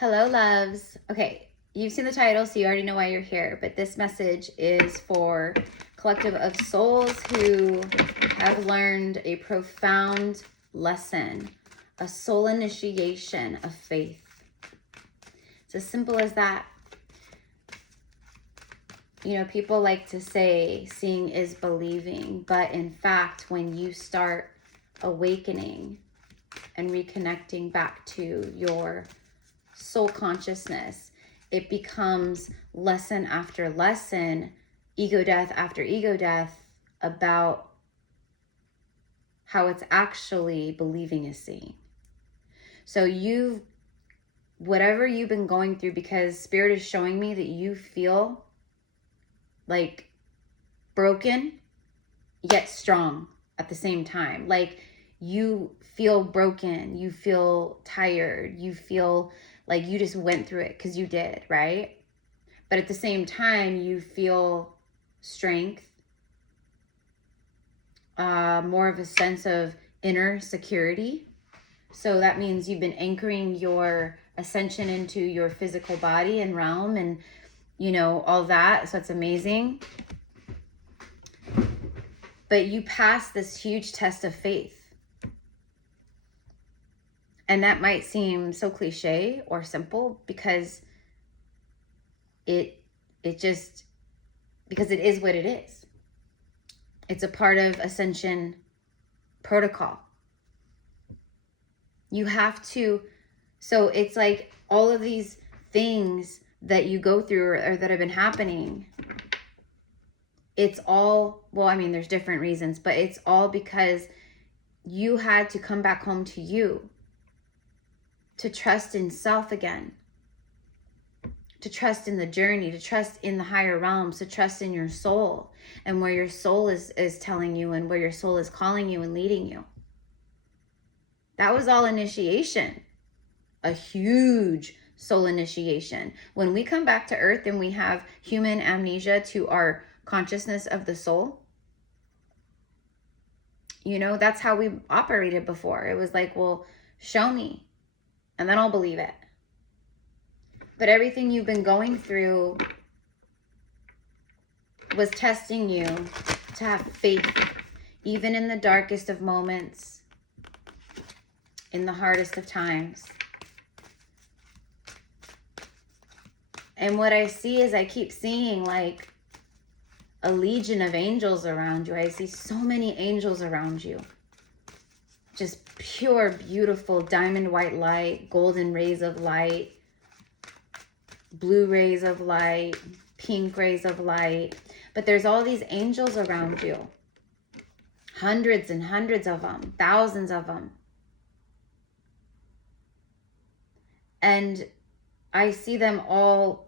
Hello, loves. Okay, you've seen the title, so you already know why you're here. But this message is for collective of souls who have learned a profound lesson, a soul initiation of faith. It's as simple as that. You know, people like to say seeing is believing, but in fact, when you start awakening and reconnecting back to your soul consciousness, it becomes lesson after lesson, ego death after ego death, about how it's actually believing is seeing. So whatever you've been going through, because Spirit is showing me that you feel like broken yet strong at the same time. Like you feel broken, you feel tired, you feel like you just went through it because you did, right? But at the same time, you feel strength, more of a sense of inner security. So that means you've been anchoring your ascension into your physical body and realm and, you know, all that. So it's amazing. But you passed this huge test of faith. And that might seem so cliche or simple because it is what it is. It's a part of ascension protocol. You have to, so it's like all of these things that you go through or that have been happening, it's all, well, I mean, there's different reasons, but it's all because you had to come back home to you, to trust in self again, to trust in the journey, to trust in the higher realms, to trust in your soul and where your soul is telling you and where your soul is calling you and leading you. That was all initiation, a huge soul initiation. When we come back to earth and we have human amnesia to our consciousness of the soul, you know, that's how we operated before. It was like, well, show me and then I'll believe it. But everything you've been going through was testing you to have faith, even in the darkest of moments, in the hardest of times. And what I see is I keep seeing like a legion of angels around you. I see so many angels around you. Just pure, beautiful diamond white light, golden rays of light, blue rays of light, pink rays of light. But there's all these angels around you. Hundreds and hundreds of them, thousands of them. And I see them all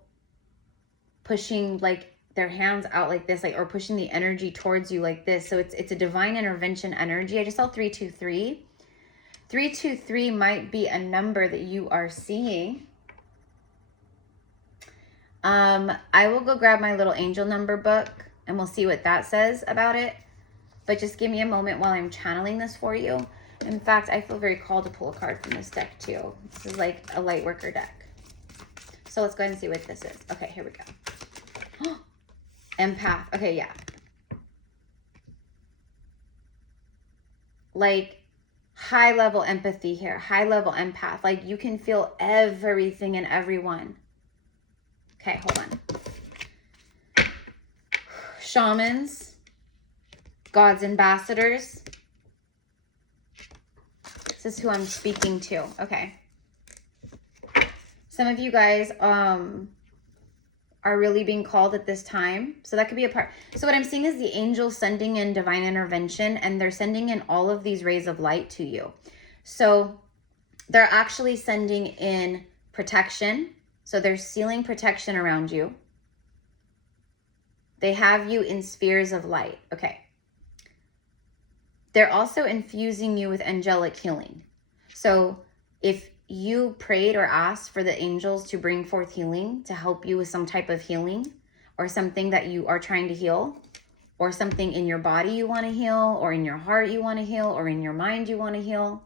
pushing like their hands out like this, like, or pushing the energy towards you like this. So it's a divine intervention energy. I just saw 323. 323 might be a number that you are seeing. I will go grab my little angel number book and we'll see what that says about it. But just give me a moment while I'm channeling this for you. In fact, I feel very called to pull a card from this deck too. This is like a light worker deck. So let's go ahead and see what this is. Okay, here we go. Empath. Okay, yeah. Like high level empathy here. High level empath. Like you can feel everything and everyone. Okay, hold on. Shamans, God's ambassadors. This is who I'm speaking to. Okay. Some of you guys are really being called at this time. So that could be a part. So what I'm seeing is the angels sending in divine intervention, and they're sending in all of these rays of light to you. So they're actually sending in protection. So they're sealing protection around you. They have you in spheres of light. Okay. They're also infusing you with angelic healing. So if you prayed or asked for the angels to bring forth healing, to help you with some type of healing or something that you are trying to heal, or something in your body you want to heal, or in your heart you want to heal, or in your mind you want to heal,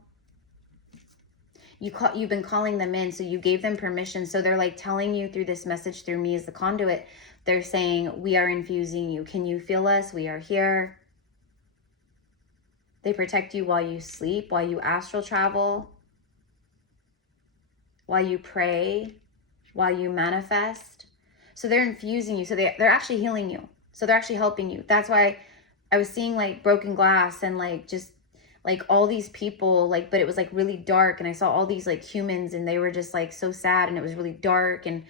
You've been calling them in, so you gave them permission. So they're like telling you through this message, through me as the conduit, they're saying, we are infusing you. Can you feel us? We are here. They protect you while you sleep, while you astral travel, while you pray, while you manifest. So they're infusing you. So they're actually healing you. So they're actually helping you. That's why I was seeing like broken glass and like just like all these people, like, but it was like really dark. And I saw all these like humans and they were just like so sad and it was really dark. And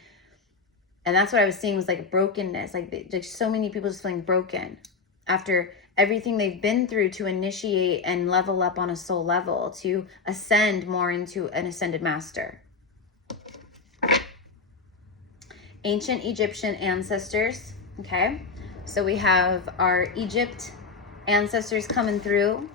that's what I was seeing was like brokenness. Like so many people just feeling broken after everything they've been through to initiate and level up on a soul level, to ascend more into an ascended master. Ancient Egyptian ancestors. Okay. So we have our Egypt ancestors coming through.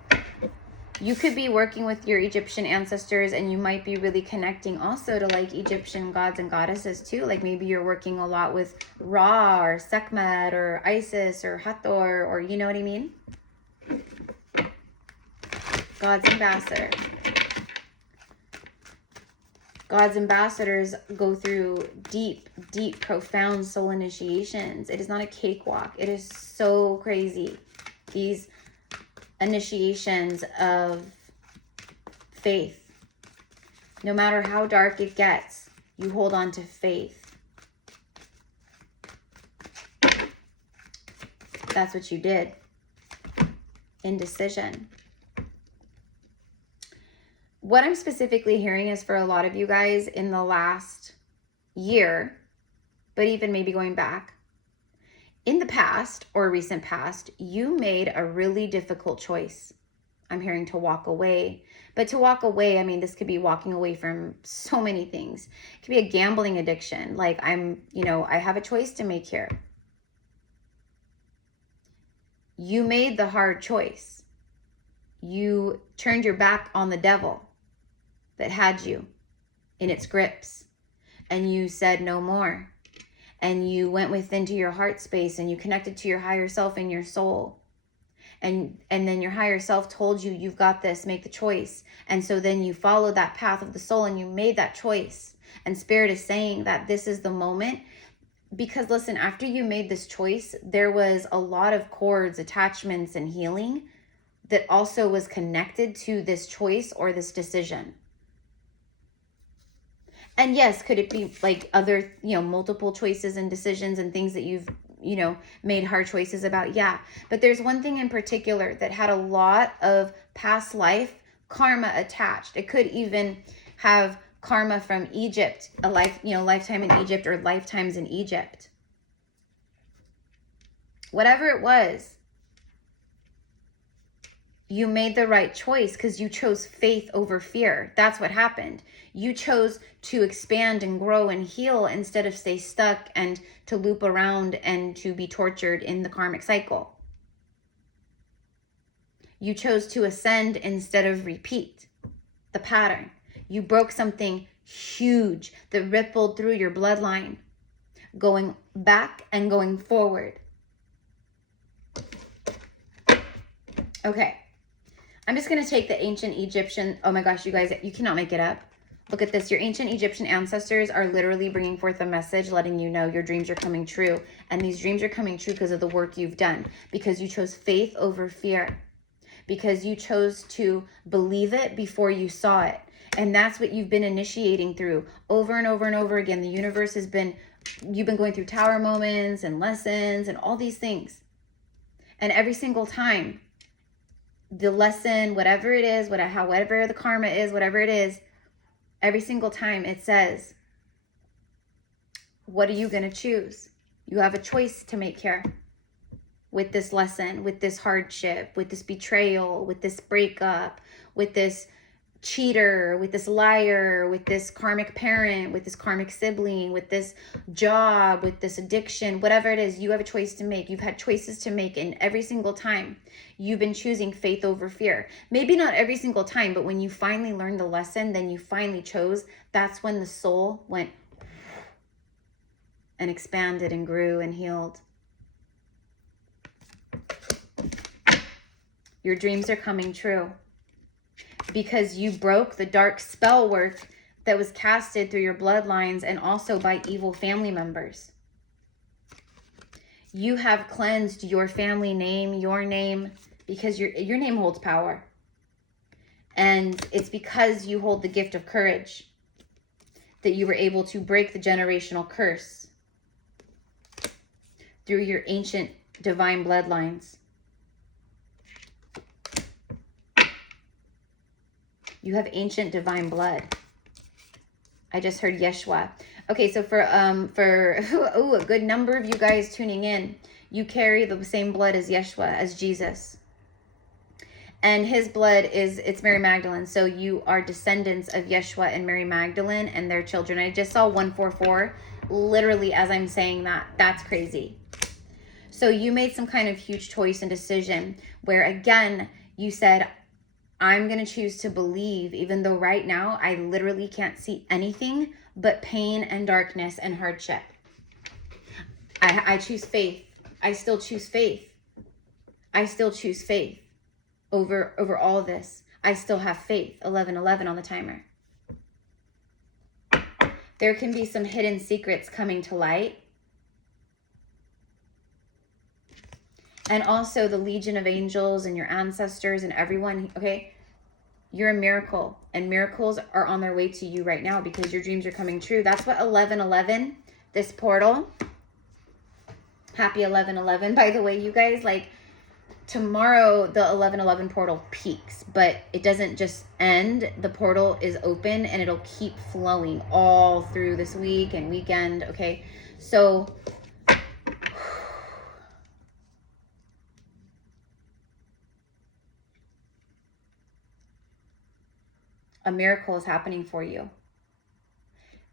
You could be working with your Egyptian ancestors and you might be really connecting also to like Egyptian gods and goddesses too. Like maybe you're working a lot with Ra or Sekhmet or Isis or Hathor, or you know what I mean? God's ambassador. God's ambassadors go through deep, deep, profound soul initiations. It is not a cakewalk. It is so crazy. These initiations of faith. No matter how dark it gets, you hold on to faith. That's what you did. Indecision. What I'm specifically hearing is for a lot of you guys in the last year, but even maybe going back, in the past or recent past, you made a really difficult choice. I'm hearing to walk away. But to walk away, I mean, this could be walking away from so many things. It could be a gambling addiction. Like I have a choice to make here. You made the hard choice. You turned your back on the devil that had you in its grips. And you said no more. And you went within to your heart space and you connected to your higher self and your soul. And then your higher self told you, you've got this, make the choice. And so then you followed that path of the soul and you made that choice. And Spirit is saying that this is the moment. Because listen, after you made this choice, there was a lot of cords, attachments, and healing that also was connected to this choice or this decision. And yes, could it be like other, multiple choices and decisions and things that you've, made hard choices about? Yeah. But there's one thing in particular that had a lot of past life karma attached. It could even have karma from Egypt, a lifetime in Egypt or lifetimes in Egypt. Whatever it was, you made the right choice because you chose faith over fear. That's what happened. You chose to expand and grow and heal instead of stay stuck and to loop around and to be tortured in the karmic cycle. You chose to ascend instead of repeat the pattern. You broke something huge that rippled through your bloodline, going back and going forward. Okay. I'm just going to take the ancient Egyptian. Oh my gosh, you guys, you cannot make it up. Look at this. Your ancient Egyptian ancestors are literally bringing forth a message letting you know your dreams are coming true. And these dreams are coming true because of the work you've done. Because you chose faith over fear. Because you chose to believe it before you saw it. And that's what you've been initiating through over and over and over again. The universe has been, you've been going through tower moments and lessons and all these things. And every single time, the lesson, whatever it is, however the karma is, whatever it is, every single time it says, what are you going to choose? You have a choice to make here with this lesson, with this hardship, with this betrayal, with this breakup, with this cheater, with this liar, with this karmic parent, with this karmic sibling, with this job, with this addiction, whatever it is, you have a choice to make. You've had choices to make, and every single time you've been choosing faith over fear. Maybe not every single time, but when you finally learned the lesson, then you finally chose. That's when the soul went and expanded and grew and healed. Your dreams are coming true. because you broke the dark spell work that was casted through your bloodlines and also by evil family members. You have cleansed your family name, your name, because your name holds power. And it's because you hold the gift of courage that you were able to break the generational curse through your ancient divine bloodlines. You have ancient divine blood. I just heard Yeshua. Okay, so for a good number of you guys tuning in, you carry the same blood as Yeshua, as Jesus. And his blood it's Mary Magdalene. So you are descendants of Yeshua and Mary Magdalene and their children. I just saw 144 literally as I'm saying that. That's crazy. So you made some kind of huge choice and decision where, again, you said, I'm going to choose to believe, even though right now I literally can't see anything but pain and darkness and hardship. I choose faith. I still choose faith. I still choose faith over all this. I still have faith. 11:11 on the timer. There can be some hidden secrets coming to light. And also the legion of angels and your ancestors and everyone, okay? You're a miracle. And miracles are on their way to you right now because your dreams are coming true. That's what 11:11, this portal. Happy 11:11. By the way, you guys, like, tomorrow the 11:11 portal peaks. But it doesn't just end. The portal is open and it'll keep flowing all through this week and weekend, okay? So a miracle is happening for you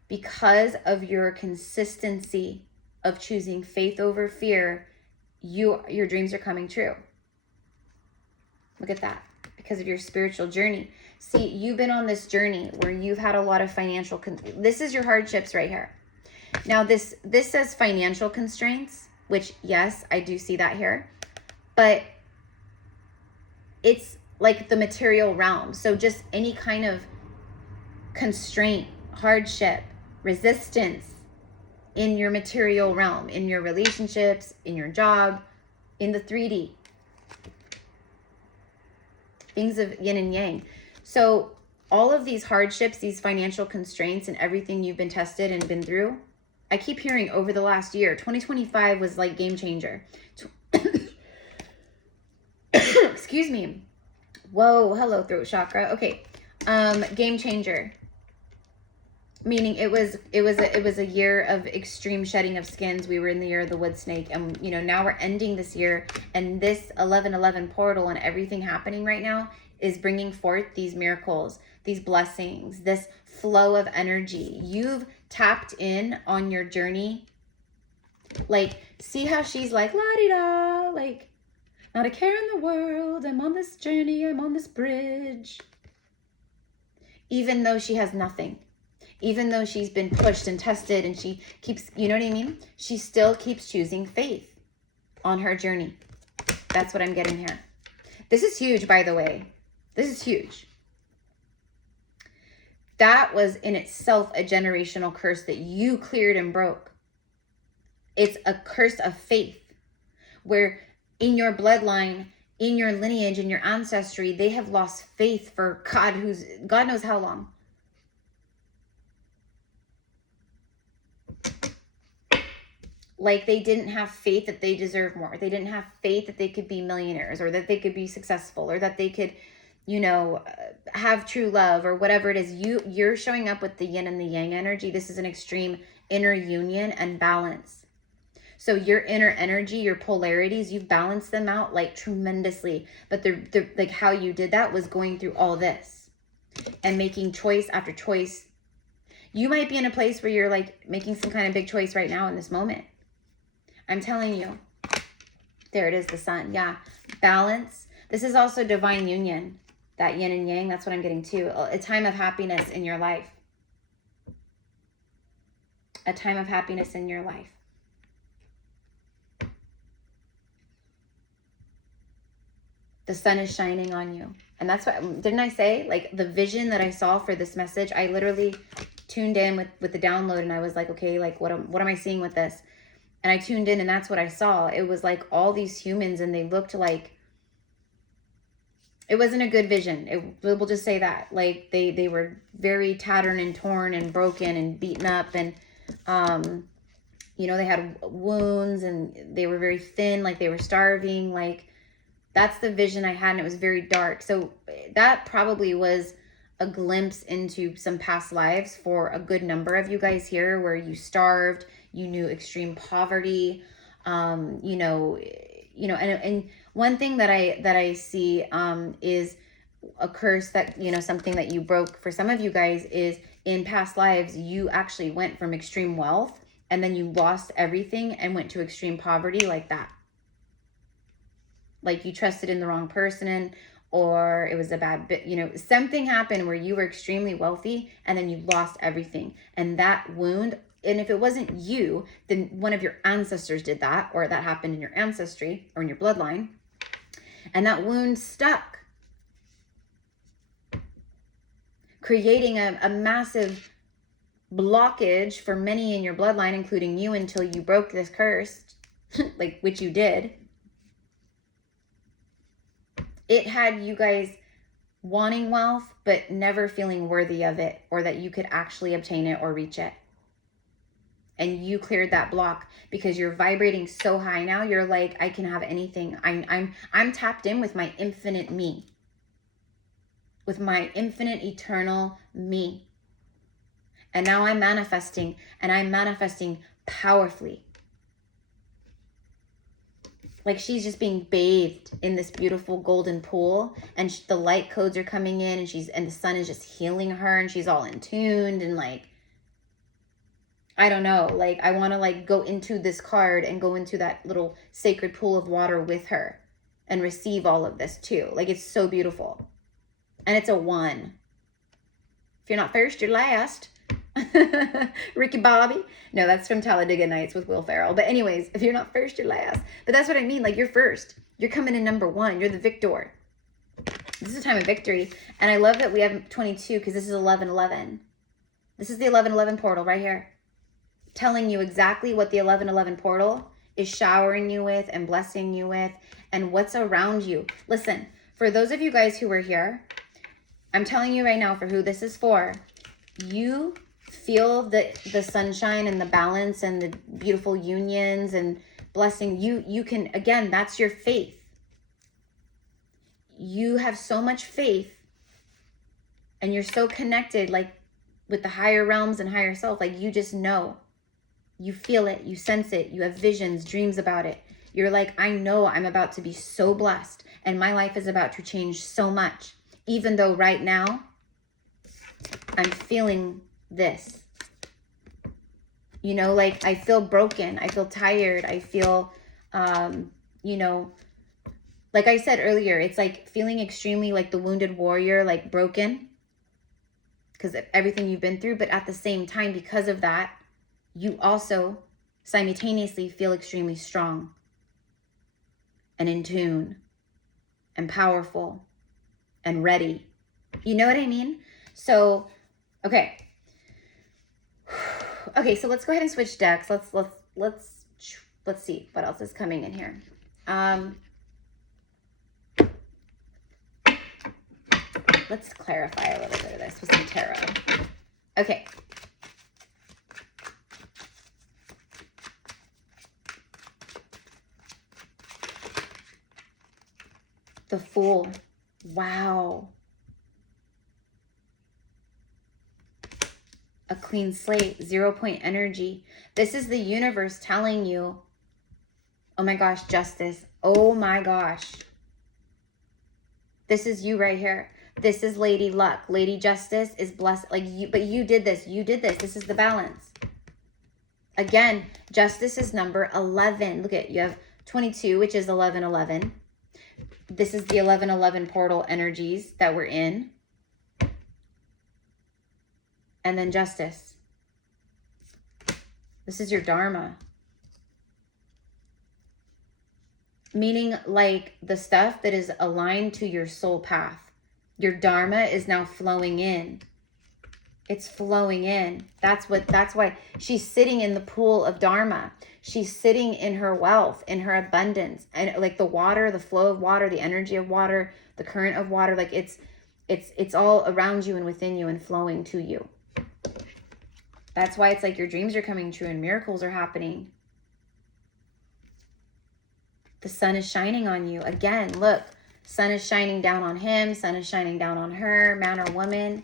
because of your consistency of choosing faith over fear. Your dreams are coming true. Look at that. Because of your spiritual journey. See, you've been on this journey where you've had a lot of financial this is your hardships right here. Now this says financial constraints, which yes, I do see that here, but it's like the material realm. So just any kind of constraint, hardship, resistance in your material realm, in your relationships, in your job, in the 3D. Things of yin and yang. So all of these hardships, these financial constraints and everything you've been tested and been through, I keep hearing over the last year, 2025 was like game changer. Excuse me. Whoa, hello throat chakra. Okay. Game changer. Meaning it was a year of extreme shedding of skins. We were in the year of the wood snake, and now we're ending this year, and this 11:11 portal and everything happening right now is bringing forth these miracles, these blessings, this flow of energy. You've tapped in on your journey. Like, see how she's like la-di-da, like, not a care in the world. I'm on this journey. I'm on this bridge. Even though she has nothing. Even though she's been pushed and tested and she keeps, you know what I mean? She still keeps choosing faith on her journey. That's what I'm getting here. This is huge, by the way. This is huge. That was in itself a generational curse that you cleared and broke. It's a curse of faith where in your bloodline, in your lineage, in your ancestry, they have lost faith for God knows how long. Like they didn't have faith that they deserve more. They didn't have faith that they could be millionaires or that they could be successful or that they could, have true love or whatever it is. You're showing up with the yin and the yang energy. This is an extreme inner union and balance. So your inner energy, your polarities, you've balanced them out like tremendously. But the like how you did that was going through all this and making choice after choice. You might be in a place where you're like making some kind of big choice right now in this moment. I'm telling you. There it is, the sun. Yeah. Balance. This is also divine union. That yin and yang. That's what I'm getting to. A time of happiness in your life. A time of happiness in your life. The sun is shining on you. And that's what, didn't I say, like, the vision that I saw for this message, I literally tuned in with the download, and I was like, okay, like, what am I seeing with this? And I tuned in, and that's what I saw. It was like all these humans, and they looked like, it wasn't a good vision. We'll just say that. Like, they were very tattered and torn and broken and beaten up, and you know, they had wounds, and they were very thin, like they were starving. Like, that's the vision I had, and it was very dark. So that probably was a glimpse into some past lives for a good number of you guys here, where you starved, you knew extreme poverty, you know, and one thing that I see is a curse that, you know, something that you broke for some of you guys is in past lives, you actually went from extreme wealth and then you lost everything and went to extreme poverty like that. Like you trusted in the wrong person, or it was a bad bit, you know, something happened where you were extremely wealthy and then you lost everything. And that wound, and if it wasn't you, then one of your ancestors did that, or that happened in your ancestry or in your bloodline. And that wound stuck, creating a massive blockage for many in your bloodline, including you, until you broke this curse, like, which you did. It had you guys wanting wealth, but never feeling worthy of it, or that you could actually obtain it or reach it. And you cleared that block because you're vibrating so high now. You're like, I can have anything. I'm tapped in with my infinite me, with my infinite eternal me. And now I'm manifesting, and I'm manifesting powerfully. Like she's just being bathed in this beautiful golden pool, and the light codes are coming in, and the sun is just healing her, and she's all in tuned, and like, I don't know, like I want to like go into this card and go into that little sacred pool of water with her and receive all of this too. Like, it's so beautiful. And it's a 1. If you're not first, you're last. Ricky Bobby. No, that's from Talladega Nights with Will Ferrell. But anyways, if you're not first, you're last. But that's what I mean. Like, you're first. You're coming in number 1. You're the victor. This is a time of victory. And I love that we have 22 because this is 1111. This is the 1111 portal right here, telling you exactly what the 1111 portal is showering you with and blessing you with and what's around you. Listen, for those of you guys who were here, I'm telling you right now for who this is for. You feel the sunshine and the balance and the beautiful unions and blessing. You can, again, that's your faith. You have so much faith and you're so connected, like with the higher realms and higher self. Like, you just know, you feel it, you sense it, you have visions, dreams about it. You're like, I know I'm about to be so blessed and my life is about to change so much, even though right now I'm feeling this, you know, like I feel broken, I feel tired, I feel, you know, like I said earlier, it's like feeling extremely like the wounded warrior, like broken because of everything you've been through. But at the same time, because of that, you also simultaneously feel extremely strong and in tune and powerful and ready. You know what I mean? So, okay. Okay, so let's go ahead and switch decks. Let's see what else is coming in here. Let's clarify a little bit of this with some tarot. Okay. The Fool. Wow. A clean slate, 0 point energy. This is the universe telling you, oh my gosh, justice. Oh my gosh. This is you right here. This is Lady Luck. Lady Justice is blessed. Like you, but you did this. You did this. This is the balance. Again, justice is number 11. Look at, you have 22, which is 1111. This is the 1111 portal energies that we're in. And then justice. This is your dharma. Meaning like the stuff that is aligned to your soul path. Your dharma is now flowing in. It's flowing in. That's why she's sitting in the pool of dharma. She's sitting in her wealth, in her abundance, and like the water, the flow of water, the energy of water, the current of water, like it's all around you and within you and flowing to you. That's why it's like your dreams are coming true and miracles are happening. The sun is shining on you. Again, look, sun is shining down on him, sun is shining down on her, man or woman.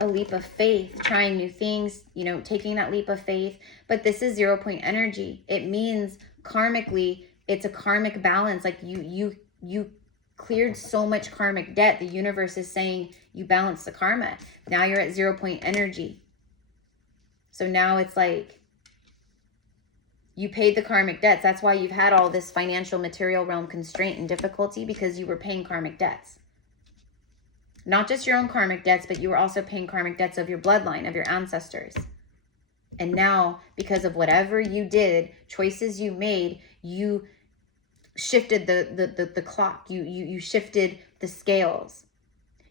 A leap of faith, trying new things, you know, taking that leap of faith. But this is 0 point energy. It means karmically, it's a karmic balance. Like you cleared so much karmic debt. The universe is saying you balance the karma. Now you're at 0 point energy. So now it's like you paid the karmic debts. That's why you've had all this financial material realm constraint and difficulty, because you were paying karmic debts. Not just your own karmic debts, but you were also paying karmic debts of your bloodline, of your ancestors. And now, because of whatever you did, choices you made, you shifted the clock. You shifted the scales.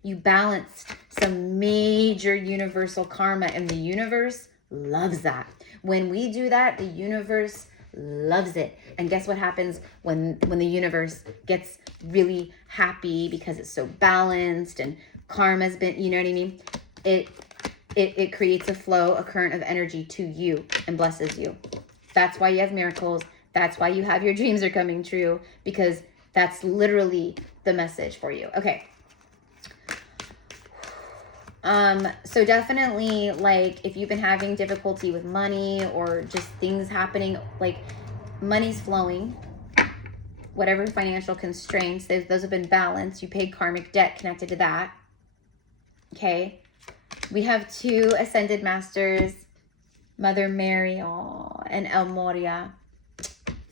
You balanced some major universal karma, and the universe loves that. When we do that, the universe loves it. And guess what happens when the universe gets really happy because it's so balanced and karma's been, you know what I mean? It creates a flow, a current of energy to you and blesses you. That's why you have miracles. That's why you have your dreams are coming true, because that's literally the message for you. Okay. So definitely, like, if you've been having difficulty with money or just things happening, like money's flowing, whatever financial constraints, those have been balanced. You paid karmic debt connected to that. Okay. We have 2 ascended masters, Mother Mary, and El Moria.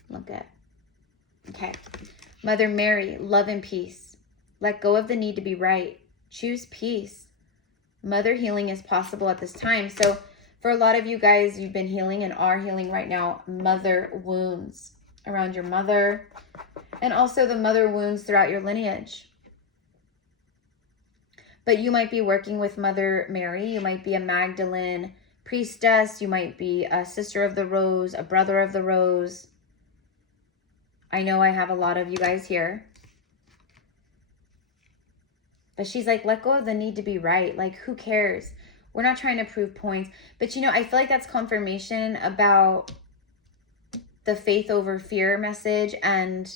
Look at. Okay. Mother Mary, love and peace. Let go of the need to be right. Choose peace. Mother healing is possible at this time. So for a lot of you guys, you've been healing and are healing right now mother wounds around your mother, and also the mother wounds throughout your lineage. But you might be working with Mother Mary. You might be a Magdalene priestess. You might be a sister of the rose, a brother of the rose. I know I have a lot of you guys here. But she's like, let go of the need to be right. Like, who cares? We're not trying to prove points. But, you know, I feel like that's confirmation about the faith over fear message, and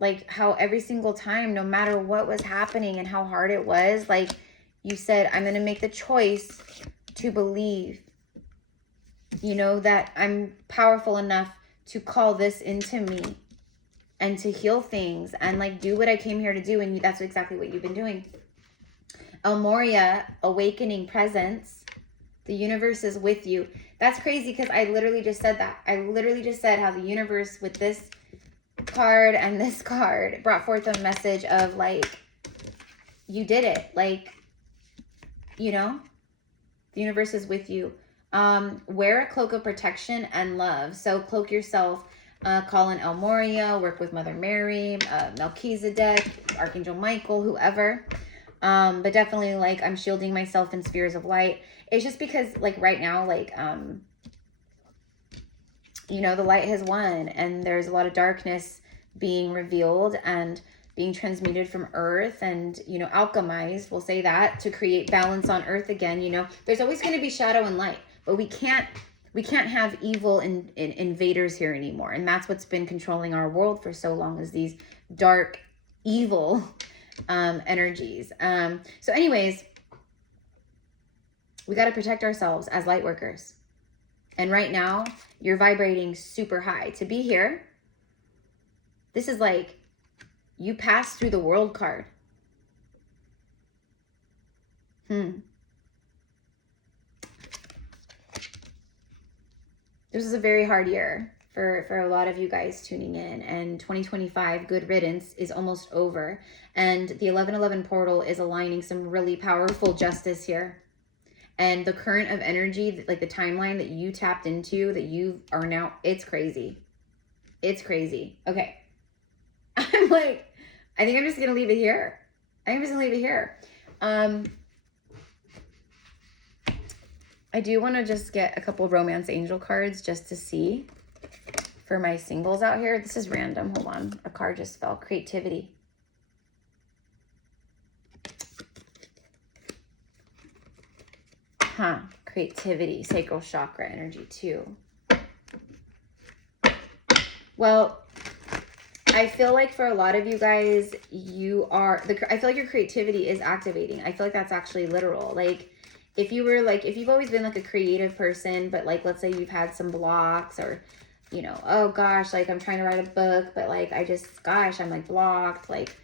like how every single time, no matter what was happening and how hard it was, like you said, I'm going to make the choice to believe, you know, that I'm powerful enough to call this into me and to heal things and like do what I came here to do. And that's exactly what you've been doing. El Moria, awakening presence. The universe is with you. That's crazy, because I literally just said that. I literally just said how the universe with this card and this card brought forth a message of like, you did it. Like, you know, the universe is with you. Wear a cloak of protection and love. So cloak yourself. Call in El Moria, work with Mother Mary, Melchizedek, Archangel Michael, whoever. But definitely, like, I'm shielding myself in spheres of light. It's just because, like, right now, like, you know, the light has won, and there's a lot of darkness being revealed and being transmuted from earth and, you know, alchemized, we'll say that, to create balance on earth again. You know, there's always going to be shadow and light, but we can't have evil invaders here anymore. And that's what's been controlling our world for so long, is these dark, evil energies. So anyways, we got to protect ourselves as light workers. And right now, you're vibrating super high. To be here, this is like you passed through the world card. This is a very hard year for a lot of you guys tuning in. And 2025, good riddance, is almost over. And the 1111 portal is aligning some really powerful justice here. And the current of energy, like the timeline that you tapped into, that you are now, it's crazy. It's crazy. Okay. I'm like, I think I'm just going to leave it here. I think I'm just going to leave it here. I do want to just get a couple romance angel cards just to see for my singles out here. This is random. Hold on. A card just fell. Creativity. Huh. Creativity. Sacral chakra energy too. Well, I feel like for a lot of you guys, I feel like your creativity is activating. I feel like that's actually literal. Like, if you've always been like a creative person, but like, let's say you've had some blocks, or, you know, oh gosh, like I'm trying to write a book, but like, I'm like blocked, like,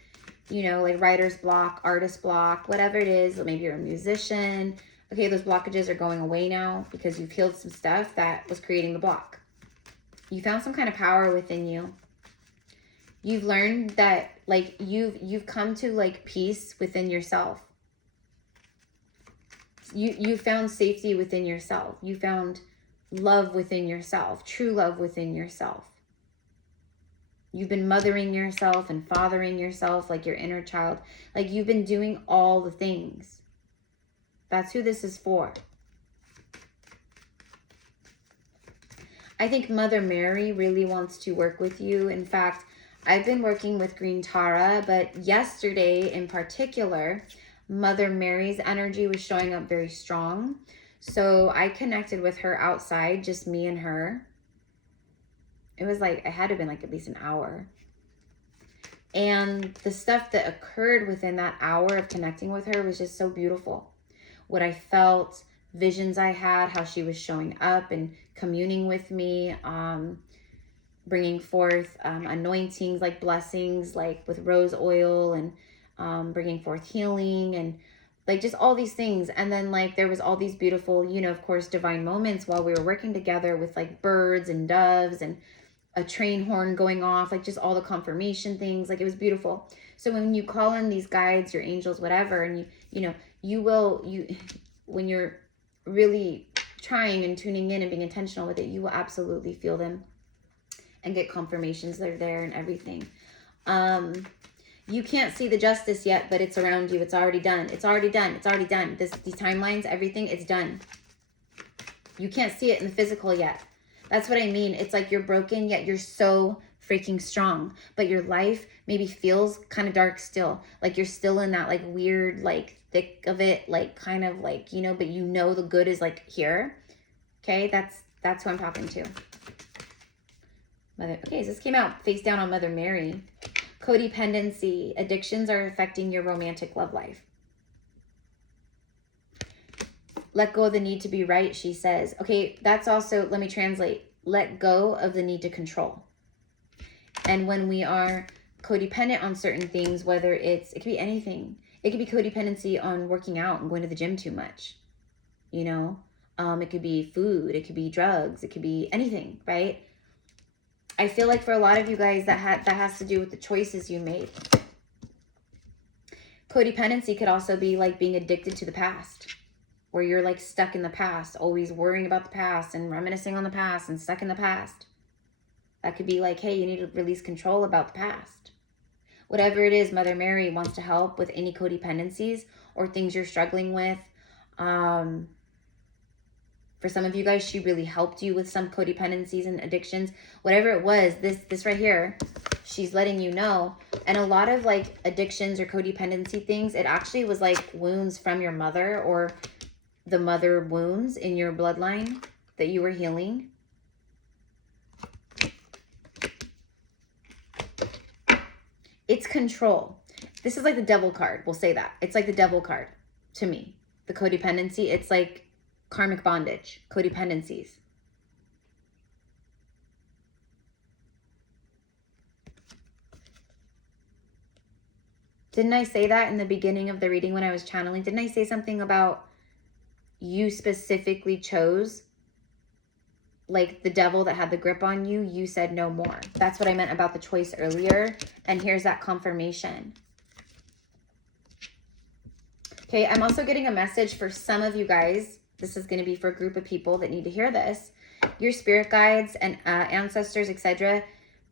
you know, like writer's block, artist block, whatever it is. Maybe you're a musician. Okay, those blockages are going away now because you've healed some stuff that was creating the block. You found some kind of power within you. You've learned that, like, you've come to like peace within yourself. You found safety within yourself. You found love within yourself, true love within yourself. You've been mothering yourself and fathering yourself like your inner child. Like, you've been doing all the things. That's who this is for. I think Mother Mary really wants to work with you. In fact, I've been working with Green Tara, but yesterday in particular, Mother Mary's energy was showing up very strong. So I connected with her outside, just me and her. It was like, it had to have been like at least an hour. And the stuff that occurred within that hour of connecting with her was just so beautiful. What I felt, visions I had, how she was showing up and communing with me, bringing forth anointings, like blessings, like with rose oil, and bringing forth healing, and like just all these things. And then like there was all these beautiful, you know, of course, divine moments while we were working together with like birds and doves and a train horn going off, like just all the confirmation things. Like, it was beautiful. So when you call in these guides, your angels, whatever, and when you're really trying and tuning in and being intentional with it, you will absolutely feel them and get confirmations they're there and everything. You can't see the justice yet, but it's around you. It's already done. It's already done. It's already done. These timelines, everything, it's done. You can't see it in the physical yet. That's what I mean. It's like you're broken, yet you're so freaking strong. But your life maybe feels kind of dark still. Like you're still in that like weird, like thick of it, like kind of like, you know, but you know the good is like here. Okay, that's who I'm talking to. Okay, so this came out face down on Mother Mary. Codependency. Addictions are affecting your romantic love life. Let go of the need to be right, she says. Okay, that's also, let me translate. Let go of the need to control. And when we are codependent on certain things, whether it could be anything. It could be codependency on working out and going to the gym too much. You know? It could be food. It could be drugs. It could be anything, right? I feel like for a lot of you guys that has to do with the choices you made. Codependency could also be like being addicted to the past, where you're like stuck in the past, always worrying about the past and reminiscing on the past and stuck in the past. That could be like, hey, you need to release control about the past. Whatever it is, Mother Mary wants to help with any codependencies or things you're struggling with. For some of you guys, she really helped you with some codependencies and addictions. Whatever it was, this right here, she's letting you know. And a lot of like addictions or codependency things, it actually was like wounds from your mother or the mother wounds in your bloodline that you were healing. It's control. This is like the devil card. We'll say that. It's like the devil card to me. The codependency, it's like karmic bondage, codependencies. Didn't I say that in the beginning of the reading when I was channeling? Didn't I say something about you specifically chose, like the devil that had the grip on you, you said no more. That's what I meant about the choice earlier. And here's that confirmation. Okay, I'm also getting a message for some of you guys. this is going to be for a group of people that need to hear this. Your spirit guides and ancestors, etc.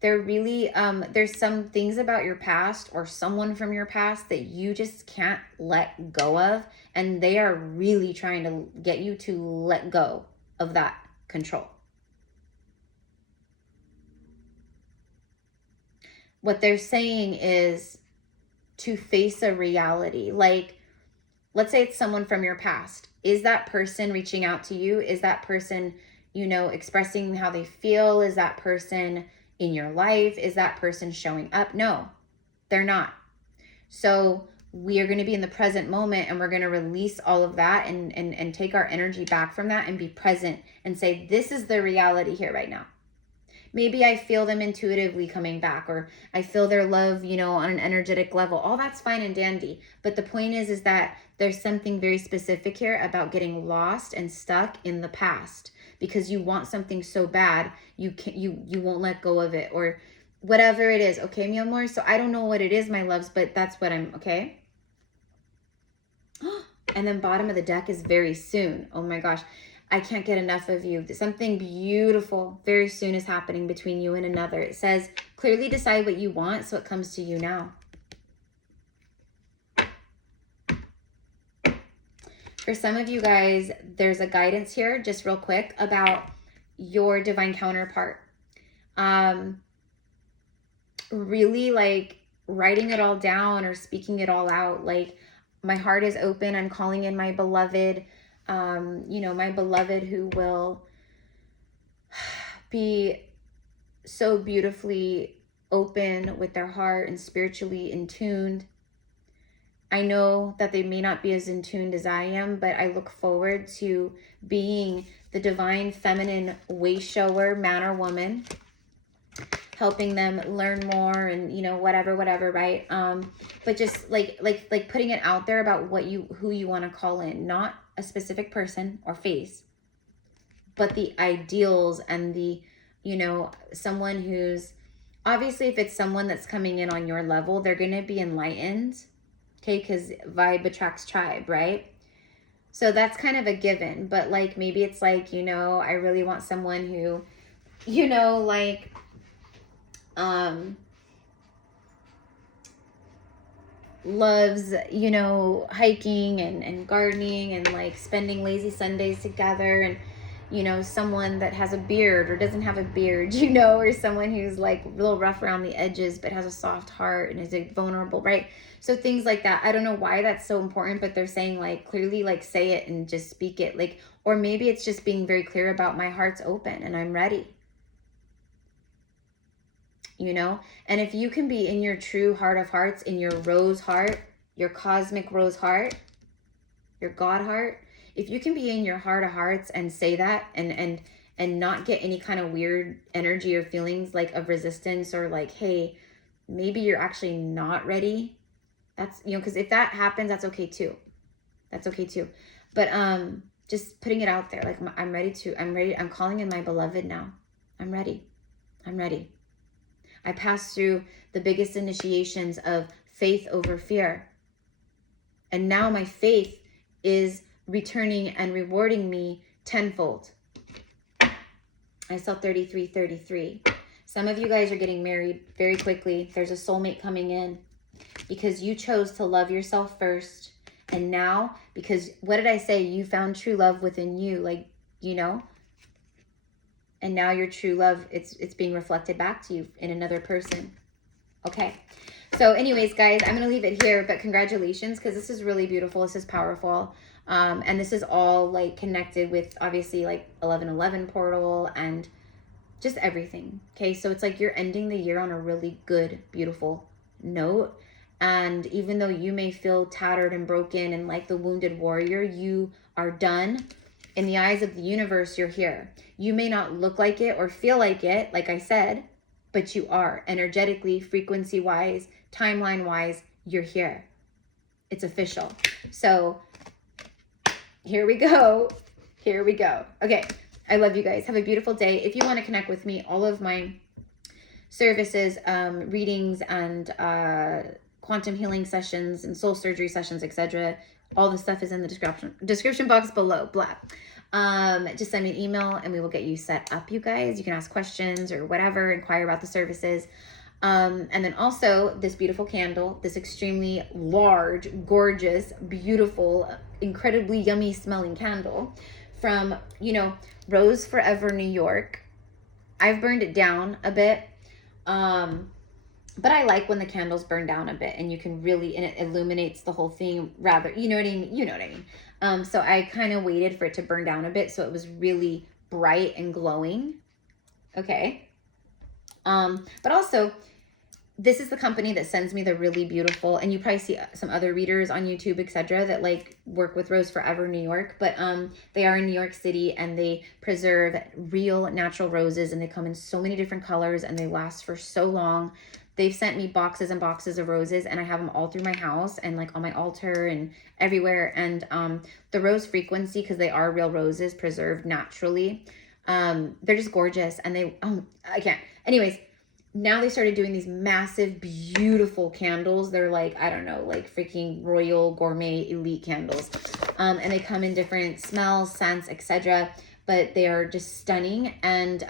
They're really, there's some things about your past or someone from your past that you just can't let go of. And they are really trying to get you to let go of that control. What they're saying is to face a reality. Like, let's say it's someone from your past. Is that person reaching out to you? Is that person, you know, expressing how they feel? Is that person in your life? Is that person showing up? No, they're not. So we are going to be in the present moment, and we're going to release all of that and take our energy back from that and be present and say, this is the reality here right now. Maybe I feel them intuitively coming back, or I feel their love, you know, on an energetic level. All that's fine and dandy. But the point is that there's something very specific here about getting lost and stuck in the past because you want something so bad, you won't let go of it, or whatever it is. Okay, mi amor? So I don't know what it is, my loves, but that's what I'm, okay? And then bottom of the deck is very soon. Oh my gosh. I can't get enough of you. Something beautiful very soon is happening between you and another. It says, clearly decide what you want so it comes to you now. For some of you guys, there's a guidance here, just real quick, about your divine counterpart. Really like writing it all down or speaking it all out. Like, my heart is open. I'm calling in my beloved. You know, my beloved who will be so beautifully open with their heart and spiritually in tuned. I know that they may not be as in tuned as I am, but I look forward to being the divine feminine way shower, man or woman, helping them learn more and, you know, whatever, right? But just like putting it out there about who you want to call in, not a specific person or face, but the ideals and the, you know, someone who's, obviously if it's someone that's coming in on your level, they're going to be enlightened, okay? Because vibe attracts tribe, right? So that's kind of a given. But like, maybe it's like, you know, I really want someone who, you know, like, loves, you know, hiking and gardening and like spending lazy Sundays together, and, you know, someone that has a beard or doesn't have a beard, you know, or someone who's like a little rough around the edges but has a soft heart and is like vulnerable, right? So things like that. I don't know why that's so important, but they're saying like clearly like say it and just speak it, like, or maybe it's just being very clear about my heart's open and I'm ready. You know, and if you can be in your true heart of hearts, in your rose heart, your cosmic rose heart, your God heart, if you can be in your heart of hearts and say that and not get any kind of weird energy or feelings like of resistance or like, hey, maybe you're actually not ready. That's, you know, because if that happens, that's okay too. That's okay too. But just putting it out there, like I'm ready. I'm calling in my beloved now. I'm ready. I passed through the biggest initiations of faith over fear. And now my faith is returning and rewarding me tenfold. I saw 3333. Some of you guys are getting married very quickly. There's a soulmate coming in because you chose to love yourself first. And now, because what did I say? You found true love within you, like, you know? And now your true love, it's being reflected back to you in another person. Okay. So anyways, guys, I'm going to leave it here, but congratulations, because this is really beautiful. This is powerful. And this is all like connected with obviously like 1111 portal and just everything. Okay. So it's like you're ending the year on a really good, beautiful note. And even though you may feel tattered and broken and like the wounded warrior, you are done. In the eyes of the universe, you're here. You may not look like it or feel like it, like I said, but you are. Energetically, frequency-wise, timeline-wise, you're here. It's official. So here we go. Okay, I love you guys. Have a beautiful day. If you want to connect with me, all of my services, readings, and quantum healing sessions and soul surgery sessions, etc., All the stuff is in the description box below. Blah. Just send me an email and we will get you set up, you guys. You can ask questions or whatever, inquire about the services. And then also this beautiful candle, this extremely large, gorgeous, beautiful, incredibly yummy smelling candle from, you know, Rose Forever New York. I've burned it down a bit. But I like when the candles burn down a bit and you can really, and it illuminates the whole thing rather, you know what I mean? You know what I mean? So I kind of waited for it to burn down a bit so it was really bright and glowing. Okay. But also, this is the company that sends me the really beautiful, and you probably see some other readers on YouTube, etc., that like work with Rose Forever New York, but they are in New York City and they preserve real natural roses and they come in so many different colors and they last for so long. They've sent me boxes and boxes of roses and I have them all through my house and like on my altar and everywhere. And the rose frequency, because they are real roses preserved naturally, they're just gorgeous. And they, I can't. Anyways, now they started doing these massive, beautiful candles. They're like, I don't know, like freaking royal gourmet elite candles. And they come in different smells, scents, etc. But they are just stunning. And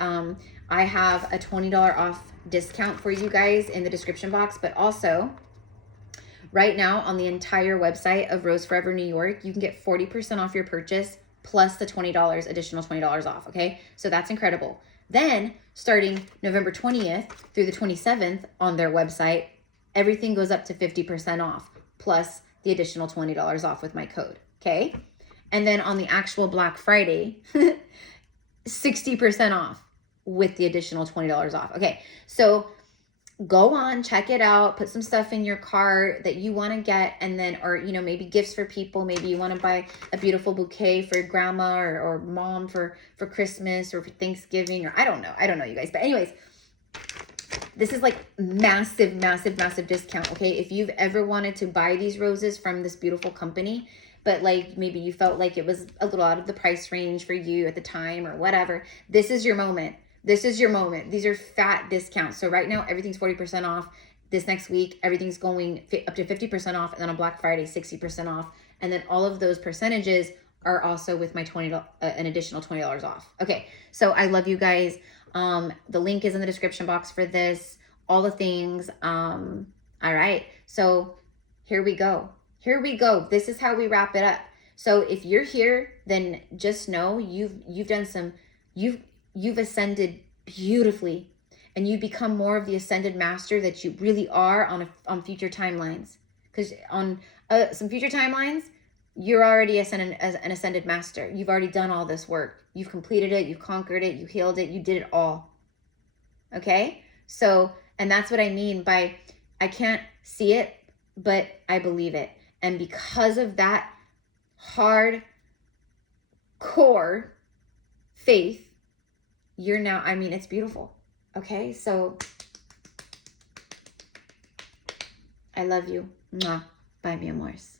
I have a $20 off discount for you guys in the description box. But also, right now on the entire website of Rose Forever New York, you can get 40% off your purchase plus the $20, additional $20 off, okay? So that's incredible. Then, starting November 20th through the 27th on their website, everything goes up to 50% off, plus the additional $20 off with my code, okay? And then on the actual Black Friday, 60% off with the additional $20 off. Okay, so go on, check it out, put some stuff in your cart that you want to get, and then, or, you know, maybe gifts for people. Maybe you want to buy a beautiful bouquet for grandma or mom for Christmas or for Thanksgiving, or I don't know, you guys. But anyways, this is like massive, massive, massive discount, okay? If you've ever wanted to buy these roses from this beautiful company, but like maybe you felt like it was a little out of the price range for you at the time or whatever, this is your moment. This is your moment. These are fat discounts. So right now, everything's 40% off. This next week, everything's going up to 50% off. And then on Black Friday, 60% off. And then all of those percentages are also with my an additional $20 off. Okay, so I love you guys. The link is in the description box for this. All the things. All right, so here we go. Here we go. This is how we wrap it up. So if you're here, then just know you've done some, you've ascended beautifully, and you become more of the ascended master that you really are on future timelines. Because on some future timelines, you're already an ascended master. You've already done all this work. You've completed it. You've conquered it. You healed it. You did it all. Okay? So, and that's what I mean by I can't see it, but I believe it. And because of that hard core faith, you're now, I mean, it's beautiful. Okay, so I love you. Mwah. Bye, mi amores.